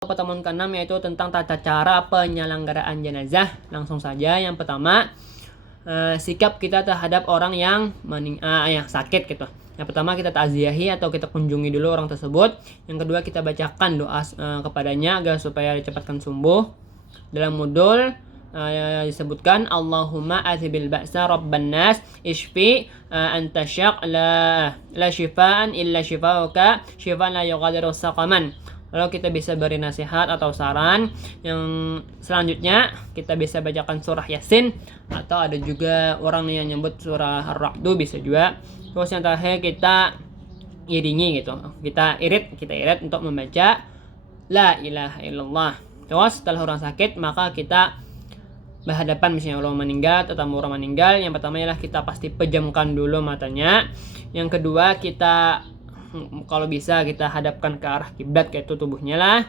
Pertemuan ke-6 yaitu tentang tata cara penyelenggaraan jenazah. Langsung saja, yang pertama, sikap kita terhadap orang yang yang sakit gitu. Yang pertama, kita takziahi atau kita kunjungi dulu orang tersebut. Yang kedua, kita bacakan doa kepadanya agar supaya dicepatkan sembuh. Dalam modul disebutkan Allahumma athibil ba'sa rabban nas ishfi anta syaq la shifaan illa shifauka shifaan la yughadiru saqaman. Lalu kita bisa beri nasihat atau saran. Yang selanjutnya kita bisa bacakan surah Yasin, atau ada juga orang yang nyebut surah Ar-Ra'du bisa juga. Terus yang terakhir kita iringi gitu. Kita irit untuk membaca La ilaha illallah. Terus setelah orang sakit maka kita berhadapan, misalnya orang meninggal, tetamu orang meninggal, yang pertama ialah kita pasti pejamkan dulu matanya. Yang kedua, kita kalau bisa kita hadapkan ke arah kiblat, yaitu tubuhnya lah.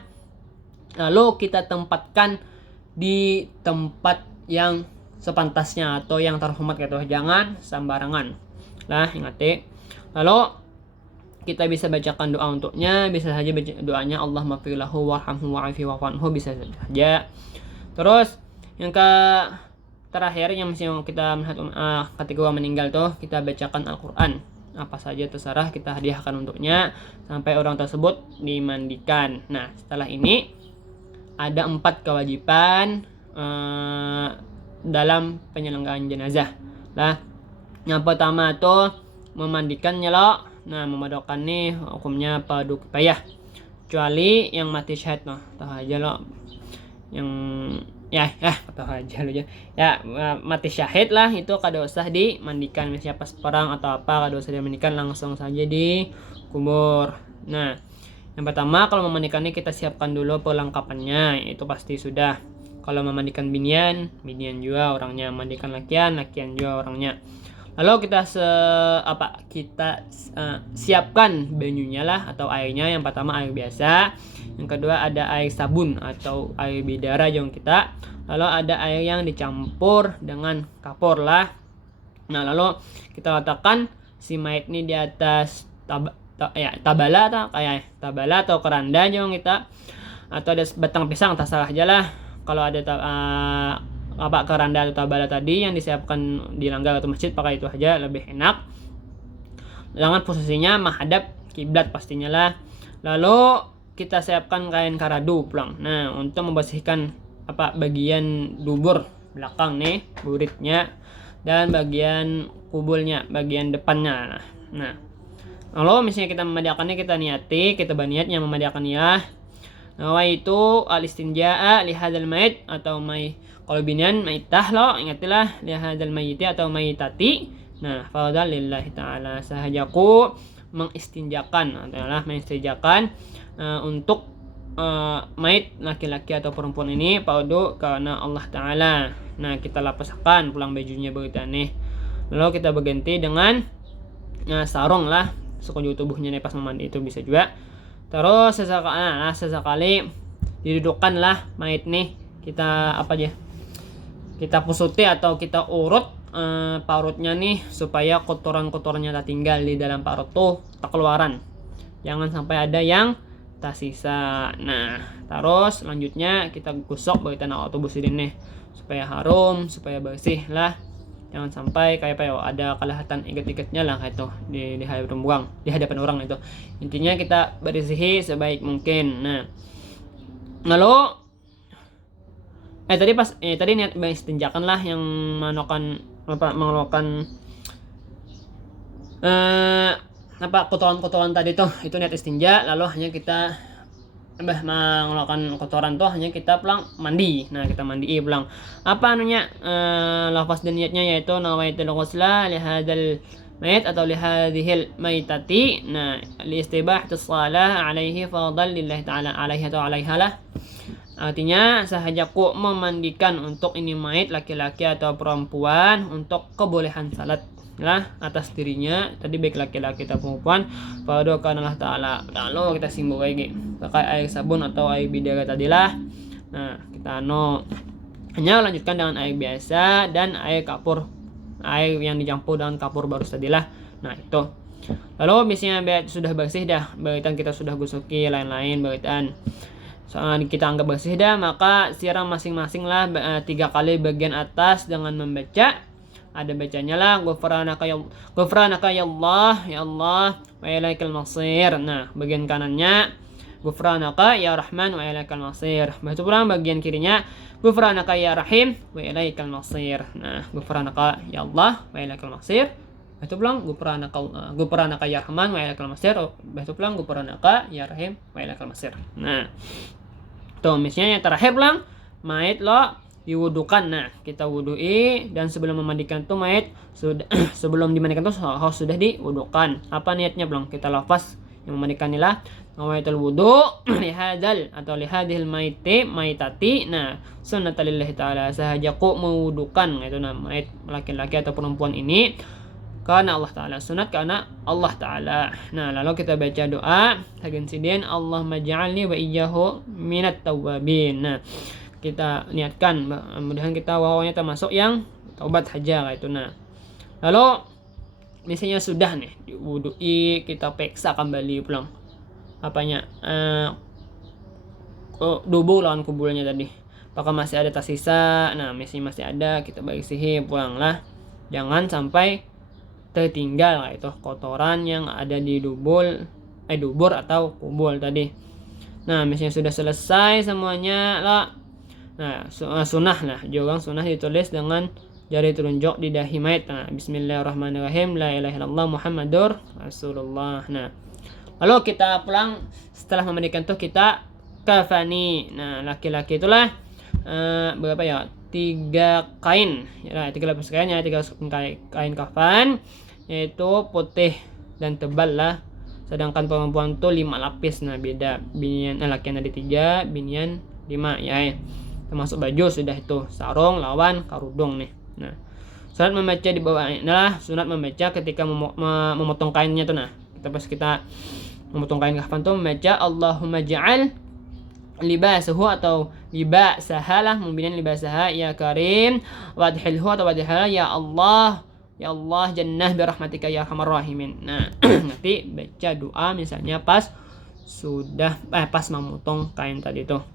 Lalu kita tempatkan di tempat yang sepantasnya atau yang terhormat gitu, jangan sembarangan lah, ingat. Lalu kita bisa bacakan doa untuknya, bisa saja baca doanya Allahumma ighfir lahu warhamhu wa'afi wa'fu anhu, bisa saja. Terus yang terakhir yang mesti kita melihat ketika orang meninggal tuh, kita bacakan Al-Quran apa saja terserah, kita hadiahkan untuknya sampai orang tersebut dimandikan. Nah, setelah ini ada 4 kewajiban dalam penyelenggaraan jenazah lah. Yang pertama tuh memandikannya loh. Nah, memandikan nih hukumnya fardu kifayah, kecuali yang mati syahid. Nah, tahu aja loh yang mati syahid lah, itu kada usah dimandikan. Misalnya pas perang atau apa, kada usah dimandikan, langsung saja dikubur. Nah, yang pertama kalau memandikan ini kita siapkan dulu perlengkapannya, itu pasti sudah. Kalau memandikan binian juga orangnya, mandikan lakian juga orangnya. Lalu kita siapkan banyunya lah atau airnya. Yang pertama air biasa, yang kedua ada air sabun atau air bidara jong kita. Lalu ada air yang dicampur dengan kapur lah. Nah, lalu kita letakkan si mayat ini di atas tabala atau keranda jong kita, atau ada batang pisang, tak salah aja lah. Kalau ada keranda atau tabala tadi yang disiapkan di langgar atau masjid, pakai itu aja, lebih enak. Jangan posisinya menghadap kiblat pastinya lah. Lalu kita siapkan kain karadu pulang. Nah, untuk membersihkan bagian dubur belakang nih, buritnya, dan bagian kubulnya, bagian depannya. Nah, lalu misalnya kita memandiakannya, kita niati, kita berniatnya memandiakan ya. Nawaitu al-istinja'a li hadzal mayit atau kalau binian maitah lo, ingatilah li hadzal mayiti atau maitati. Nah, fardhan lillahi ta'ala, sahajaku mengistinjakan adalah mengistinjakan untuk mayit laki-laki atau perempuan ini fardu karena Allah Ta'ala. Nah, kita lapaskan pulang bajunya begitu nih. Lalu kita berganti dengan sarung lah sekujur tubuhnya nih pas mandi, itu bisa juga. Terus sesekali didudukkan lah mayit nih, kita kita pusuti atau kita urut parutnya nih, supaya kotoran-kotorannya tak tinggal di dalam parut tuh, tak keluaran, jangan sampai ada yang tersisa. Nah, terus selanjutnya kita gosok bagian tanah tubuh ini nih, supaya harum, supaya bersih lah. Jangan sampai kayak ada kelihatan ikat-ikatnya lah kayak itu di hadapan orang itu. Intinya kita bersihi sebaik mungkin. Nah, lalu tadi niat istinjakan lah, yang mengeluarkan kotoran-kotoran tadi tuh, itu niat istinja. Lalu hanya kita mengeluarkan kotoran tuh, hanya kita pulang mandi. Nah, kita mandi pulang lafaz dan niatnya yaitu nawaitul ghusla li hadzal mayit atau li hadhil maitati. Nah, li istibahatus shalah alaihi fadhal lillahi ta'ala alaihi atau alaiha lah. Artinya sahajaku memandikan untuk ini mayit laki-laki atau perempuan untuk kebolehan salat lah atas dirinya, tadi baik laki-laki atau perempuan, fardu karena Allah Ta'ala. Lalu kita simbol lagi pakai air sabun atau air bidara tadilah. Nah, kita hanya lanjutkan dengan air biasa dan air kapur, air yang dicampur dengan kapur baru tadilah. Nah, itu. Lalu misalnya sudah bersih dah, beritan kita sudah gosoki lain-lain beritan. kita anggap bersih dah, maka siram masing-masing lah 3 kali bagian atas dengan membaca, ada bacanya lah ghufranaka ya Allah, ya Allah, wa ilaikal masir. Nah, bagian kanannya ghufranaka ya Rahman wa ilaikal masir. Begitu pula bagian kirinya ghufranaka ya Rahim wa ilaikal masir. Nah, ghufranaka ya Allah wa ilaikal masir. Begitu pula ghufranaka ya Rahman wa ilaikal masir. Begitu pula ghufranaka ya Rahim wa ilaikal masir. Nah, tuh misalnya yang terakhir pulang mayit lo diwudukan. Nah, kita wudui, dan sebelum memandikan tuh mayit sudah sebelum dimandikan tuh harus sudah diwudukan. Apa niatnya pulang? Kita lafaz yang memandikan inilah nawaitul wudu lihadal atau lihadil maitati. Nah, sunnatulillahi ta'ala, sahajaku mewudukan itu nah mayit laki-laki atau perempuan ini karena Allah Ta'ala, sunat karena Allah Ta'ala. Nah, lalu kita baca doa Hagensidin Allahumma ja'alni wa iyyahu minat tawwabin. Nah, kita niatkan mudah-mudahan kita wawanya termasuk yang taubat saja kayak itu. Nah, lalu misalnya sudah nih diwudui, kita periksa kembali pulang apanya dubur lawan kubulnya tadi, apakah masih ada tersisa. Nah, misalnya masih ada, kita bersihin pulanglah, jangan sampai tertinggal itu kotoran yang ada di dubur atau kubul tadi. Nah, misalnya sudah selesai semuanya lah. Nah, sunnah lah, juga sunnah ditulis dengan jari telunjuk di dahi mayit. Nah, bismillahirrahmanirrahim, la ilaha illallah Muhammadur Rasulullah. Nah, lalu kita pulang setelah memandikan tuh kita kafani. Nah, laki-laki itulah berapa ya? 3 kain. Ya, 3 lapis kainnya, 3 kain kafan, yaitu putih dan tebal lah. Sedangkan perempuan tuh 5 lapis. Nah, beda. Binian laki ada 3, binian 5 ya. Termasuk baju sudah itu sarung, lawan, karudung nih. Nah, sunat membaca di bawah adalah sunat membaca ketika memotong kainnya tuh. Nah, kita memotong kain kafan tuh membaca Allahumma ja'al libasuhu atau libasaha lah, mungkin libasaha ya karim, wadhilhu atau wadhihala ya Allah jannah birahmatika ya arhamar rahimin. Nah, nanti baca doa misalnya pas memotong kain tadi tuh.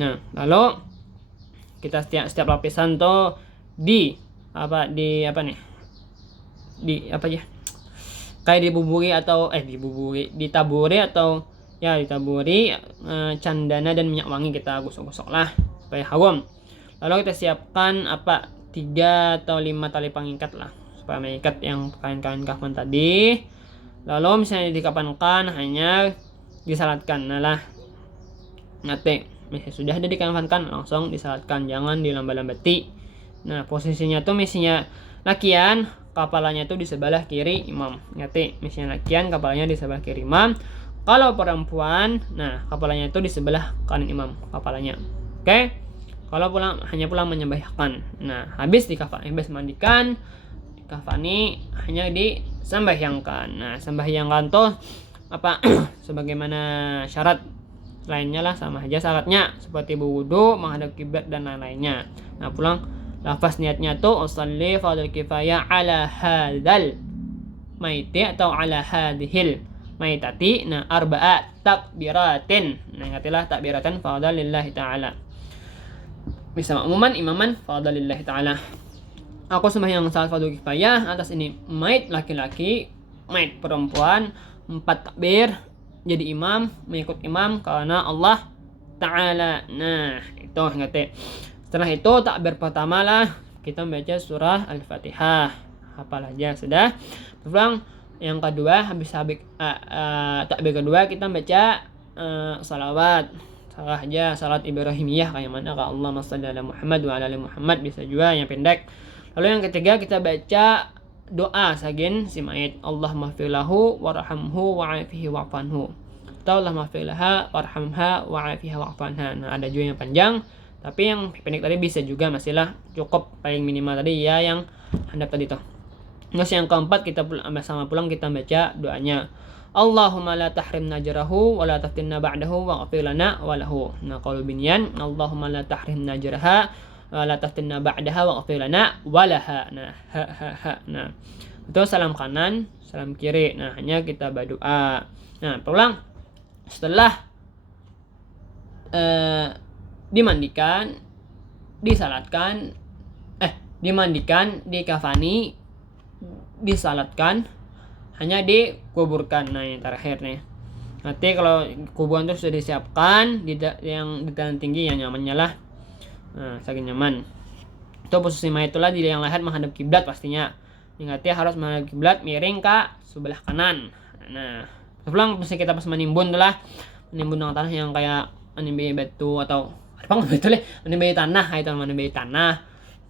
Nah, lalu kita setiap lapisan tuh kayak ditaburi candana dan minyak wangi, kita gosok-gosok lah supaya harum. Lalu kita siapkan 3 atau 5 tali pengikat lah supaya mengikat yang kain-kain kafan tadi. Lalu misalnya dikafankan hanya disalatkan lah. Nanti misalnya sudah ada dikafankan langsung disalatkan, jangan dilambat-lambati. Nah, posisinya tuh misalnya lakian kepalanya tuh di sebelah kiri imam. Nanti misalnya lakian kepalanya di sebelah kiri imam. Kalau perempuan, nah kepalanya itu di sebelah kanan imam kepalanya. Oke. Kalau hanya pulang menyembahkan. Nah, habis mandikan, dikafani hanya disembahyangkan. Nah, sembahyangkan tuh sebagaimana syarat lainnya lah, sama aja syaratnya seperti berwudu, menghadap kiblat dan lain-lainnya. Nah, pulang lafaz niatnya tuh usalli fardhu kifayah ala hadzal maiti atau ala hadhil maitati. Nah, arba'at takbiratin. Nah, ingatilah takbiratan fardhu lillahi ta'ala. Bisa imaman fardhu lillahi ta'ala. Aku sembahyang salat fardhu kifayah atas ini mayit laki-laki, mayit perempuan, 4 takbir, jadi imam, mengikut imam karena Allah Ta'ala. Nah, itu ingati. Setelah itu takbir pertama lah kita membaca surah Al-Fatihah. Hafal aja sudah. Pulang yang kedua, habis takbir kedua kita baca salawat. Salah aja salat Ibrahimiyah kayak mana ka Allahumma shalli ala Muhammad wa ala ali Muhammad, bisa juga yang pendek. Lalu yang ketiga kita baca doa sagen si mayit, Allahumma ighfir lahu warhamhu wa'afihi wa'fanhu. Atau Allahumma ighfir laha warhamha wa'afiha wa'fanha. Nah, ada juga yang panjang, tapi yang pendek tadi bisa juga, masihlah cukup paling minimal tadi ya yang handap tadi tuh. Terus yang keempat kita pulang kita baca doanya Allahumma la tahrim najrahu wa la taftinna ba'dahu wa ghafir lana wa lahu. Nah, kalau binyan Allahumma la tahrim najraha wa la taftinna ba'daha wa ghafir lana wa laha. Nah, Nah, itu salam kanan, salam kiri. Nah, hanya kita berdoa. Nah, pulang setelah dimandikan, disalatkan, dimandikan, dikafani, disalatkan, hanya dikuburkan. Nah, yang terakhir nih. Nanti kalau kuburan itu sudah disiapkan yang di dataran tinggi yang nyamannya lah. Nah, saking nyaman. Itu posisi mayat itulah di yang leher menghadap kiblat pastinya. Ingat ya, harus menghadap kiblat, miring ke sebelah kanan. Nah, sebelum kita pas menimbun itulah menimbun dengan tanah yang kayak menimbi batu atau apa nggak betul ya, menimbi tanah, itu menimbi tanah,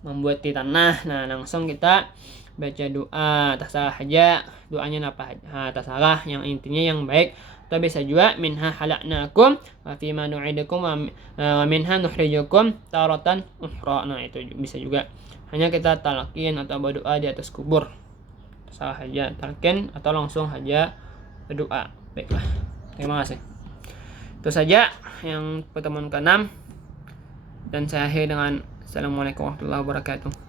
membuat di tanah. Nah, langsung kita baca doa, terserah aja doanya apa aja, terserah, yang intinya yang baik. Atau bisa juga minha halaknakum wa fima nu'idukum wa minha nukhrijukum taratan ukhra. Nah, itu bisa juga. Hanya kita talakin atau berdoa di atas kubur. Terserah aja talakin atau langsung aja berdoa. Baiklah. Terima kasih. Itu saja yang pertemuan ke-6, dan saya akhiri dengan Assalamualaikum warahmatullahi wabarakatuh.